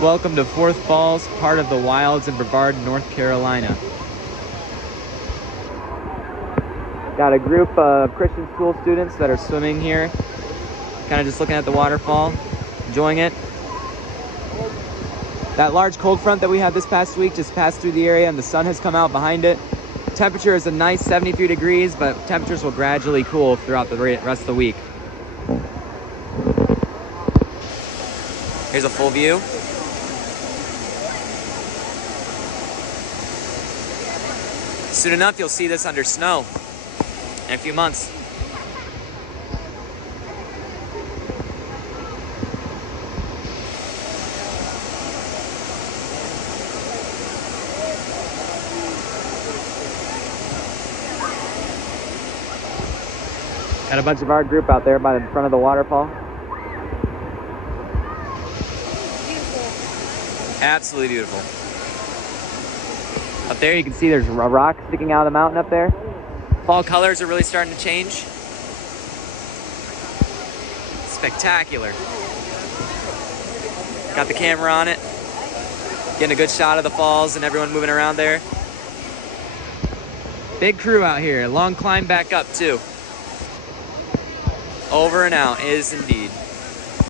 Welcome to Fourth Falls, part of the Wilds in Brevard, North Carolina. Got a group of Christian school students that are swimming here, kind of just looking at the waterfall, enjoying it. That large cold front that we had this past week just passed through the area and the sun has come out behind it. Temperature is a nice 73 degrees, but temperatures will gradually cool throughout the rest of the week. Here's a full view. Soon enough, you'll see this under snow in a few months. Got a bunch of our group out there by the front of the waterfall. Beautiful. Absolutely beautiful. Up there you can see there's a rock sticking out of the mountain up there. Fall colors are really starting to change. Spectacular. Got the camera on it. Getting a good shot of the falls and everyone moving around there. Big crew out here. Long climb back up too. Over and out is indeed.